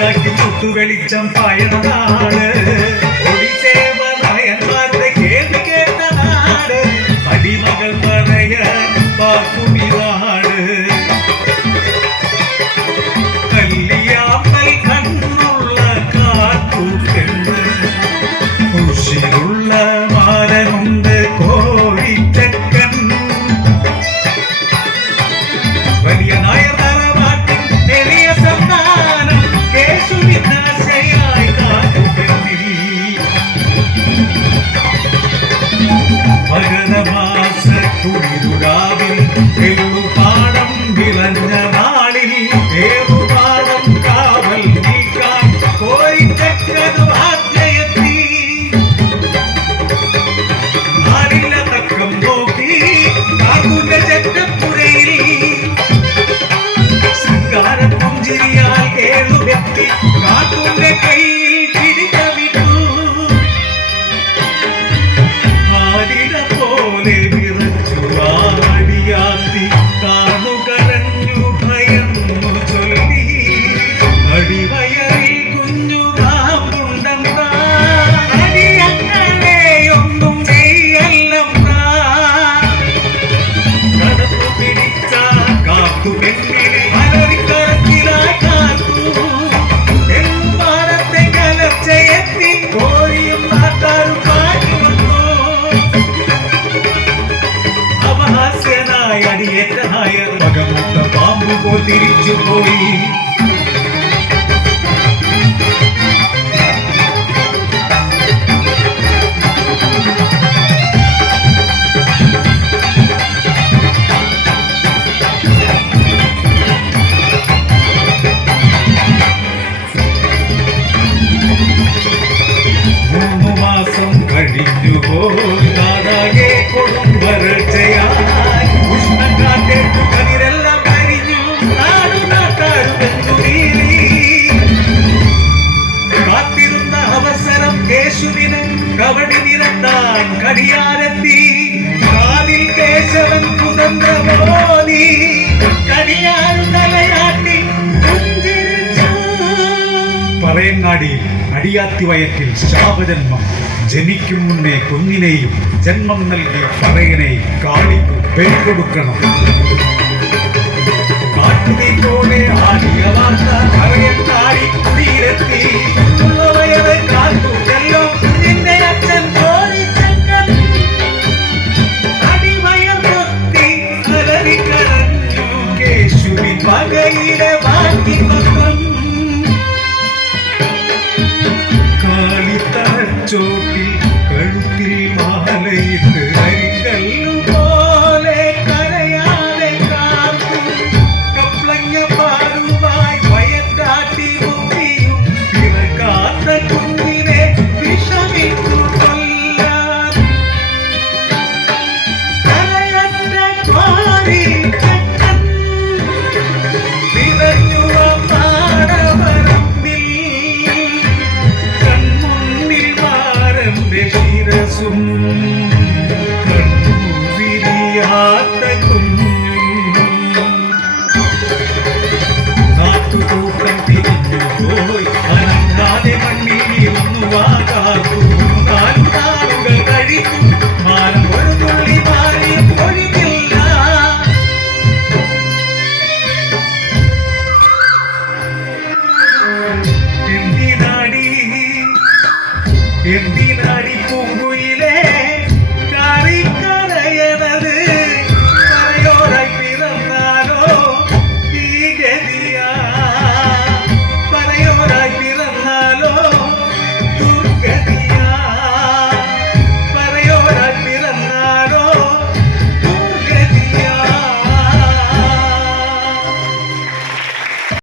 വൈരാഗ്യ ചുട്ടുവെളിച്ചം പായണ നാട് ഒളിസേവനായന്മാരുടെ കേൾവി കേട്ട നാട് അടിമകൾ പറയാൻ പാക്കുമി നാട് കല്ലിയാമ്പൽ കണ്ണുള്ള കാട്ടുപെണ്ണ് കുശിലുള്ള മാരനുണ്ട് കോഴിച്ചക്കൻ വലിയ നായർ തറവാട്ടിൽ ചെറിയ സന്താനം കേശുവിനാശയായി കാട്ടുപെണ്ണിൽ മകരമാസ കുളിരുരാവിൽ എള്ളുപാടം വിളഞ്ഞ നാളിൽ ഏറുപാടം കാവൽ നീക്കാൻ കോഴിച്ചക്കനു ആജ്ഞയെത്തി ആടില്ല തക്കം നോക്കി കാക്കുന്റെ ചെറ്റപ്പുരയിൽ പുഞ്ചിരിയാൽ കേളുവെത്തി കാക്കുന്റെ കയ്യിൽ പിടിക്കവിട്ടു ആടിട പോലെ വിറച്ചു ആടിയാത്തി താണു കരഞ്ഞു ഭയന്നു ചൊല്ലി അടിവയറിൽ കുഞ്ഞു കാമ്പുണ്ടെന്നാ അടിയങ്ങളെയൊന്നും ചെയ്യല്ലമ്മാ കടപ്പു പിടിച്ച കാക്കുമെന്നിലെ പകമൂത്ത പാമ്പു പോ തിരിച്ചുപോയി മൂന്നു മാസം കഴിഞ്ഞു പോകാതെ കൊടും വരൾച്ചയായി ഉഷ്ണക്കാറ്റേറ്റു കതിരെല്ലാം കരിഞ്ഞു നാടുനാട്ടാരുമെന്നു വീരി കാത്തിരുന്ന അവസരം കേശുവിന് കവടി നിരത്താൻ കടിയാരെത്തി കാതിൽ കേശവൻ കുതന്ത്രമോദി കടിയാറു തലയാട്ടി പറയങ്ങാടിയിൽ അടിയാത്തി വയറ്റിൽ ശാപജന്മം ജനിക്കും മുന്നേ കുഞ്ഞിനെയും ജന്മം നൽകിയ പറയനെയും കാളിക്ക് ബലികൊടുക്കണം. കാട്ടുതീ പോലെ ആടിയ വാർത്ത പറയത്താടി കുടിയിലെത്തി വയറ് കാത്തു ചെല്ലോ കുഞ്ഞിന്റെ അച്ഛൻ കോഴിച്ചക്കൻ അടിവയം പൊത്തി അലറി കരഞ്ഞു കേശുവിൻ പകയിലെ ബാക്കി മൊത്തം കാളിത്തറച്ചോട്ടിൽ